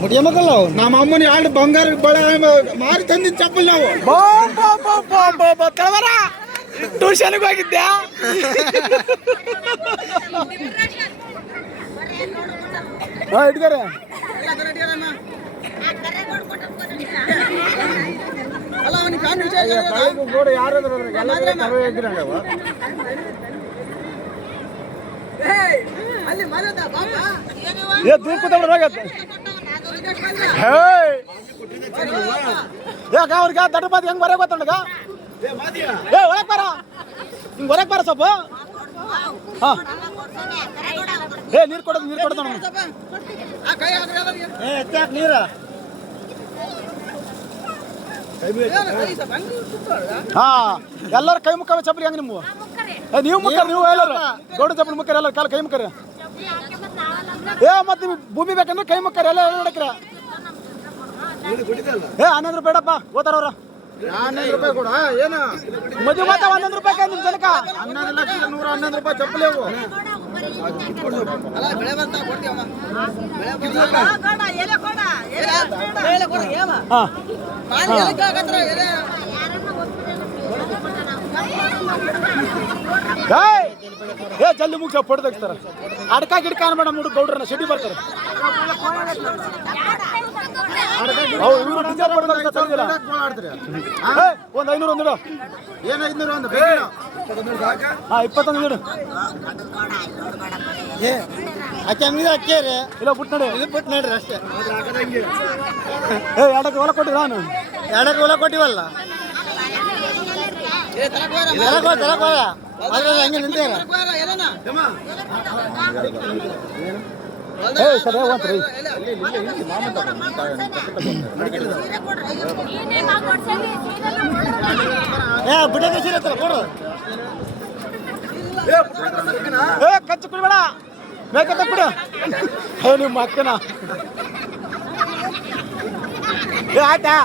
ಮುಡಿಯಮಕ್ಕಲ್ಲ ನಮ್ಮ ಅಮ್ಮನ ಎರಡು ಬಂಗಾರ ಬಳೆ ಮಾರಿ ತಂದಿದ್ದ ಚಪ್ಪಲ್ ನಾವು ಟ್ಯೂಷನ್ಗೆ ಹೋಗಿದ್ದೆ ಇಟ್ಕರೆ ದೂರ ಕೂತ್ಬಿಡ್ರಾಗತ್ತೆ ಯಾಕ ಅವ್ರಿಗೆ ದಡ್ಡ ಬಾದ್ ಹೆಂಗ್ ಬರಕ್ ಗೊತ್ತಂಡಗ ಏ ಒಳಕ್ ಬಾರ ಹಿಂಗ್ ಹೊರಕ್ ಬಾರ ಸ್ವಲ್ಪ ಹಾ ಏ ನೀರ್ ಕೊಡೋದು ನೀರ ಹಾ ಎಲ್ಲರ ಕೈ ಮುಕ್ಕ ಚಪ್ಪಲಿ ಹೆಂಗ ನಿಮ್ಮ ನೀವು ಮುಕ್ಕರ್ ನೀವು ಎಲ್ಲರ ದೊಡ್ಡ ಚಪ್ಪಲಿ ಮುಕ್ಕರ್ ಎಲ್ಲರ ಕಾಲ ಕೈ ಮುಕ್ಕರ್ ಏ ಮತ್ತೆ ಭೂಮಿ ಬೇಕಂದ್ರೆ ಕೈ ಮುಕ್ಕರ್ ಎಲ್ಲ ನೋಡಕ್ರ ಏ 11 ಬೇಡಪ್ಪ ಓದಾರವ್ರ 11 ಕೂಡ ಏನು ಮದುವೆ ಮಾತ 11 ರೂಪಾಯಿ ನಿಮ್ ಜನಕ 11 ಲಕ್ಷ 111 ರೂಪಾಯಿ ಚಪ್ಪಲಿ ಅವು ಏ ಜಲ್ದಿ ಮುಗಿಸ ಫೋಟೋ ತೆಗಿಸ್ತಾರ ಅಡ್ಕ ಗಿಡ್ಕ ಅನ್ಬೇಡ ನೋಡು ಗೌಡ್ರನ್ನ ಶೆಟ್ಟಿ ಬರ್ತಾರೆ ಒಂದು 500 ಒಂದು ಏನು 500 ಒಂದು ಹಾ 21 ನೀಡು ಅಕ್ಕಿ ಅಕ್ಕೇರಿ ಇಲ್ಲ ಬಿಟ್ಟು ನೋಡಿ ಇದು ಬಿಟ್ಟು ನೋಡ್ರಿ ಅಷ್ಟೇ ಏ ಎರಡಕ್ಕೆ ಹೊಲ ಕೊಟ್ಟಿರ ನಾನು ಎರಡಕ್ಕೆ ಹೊಲ ಕೊಟ್ಟಿವಲ್ಲ ಹಂಗೆ ನಿಂತೇರ ಏ ಸರಿ ಹೋಗ್ರಿ ಏ ಬಿಡಕ್ಕೆ ಸೀರೆ ಕೊಡು ಏ ಕಚ್ಚು ಕುಡಿಬೇಡ ಬೇಕತ್ತ ಬಿಡು ನಿಮ್ಮ ಅಕ್ಕನ ಏ ಆಯ್ತಾ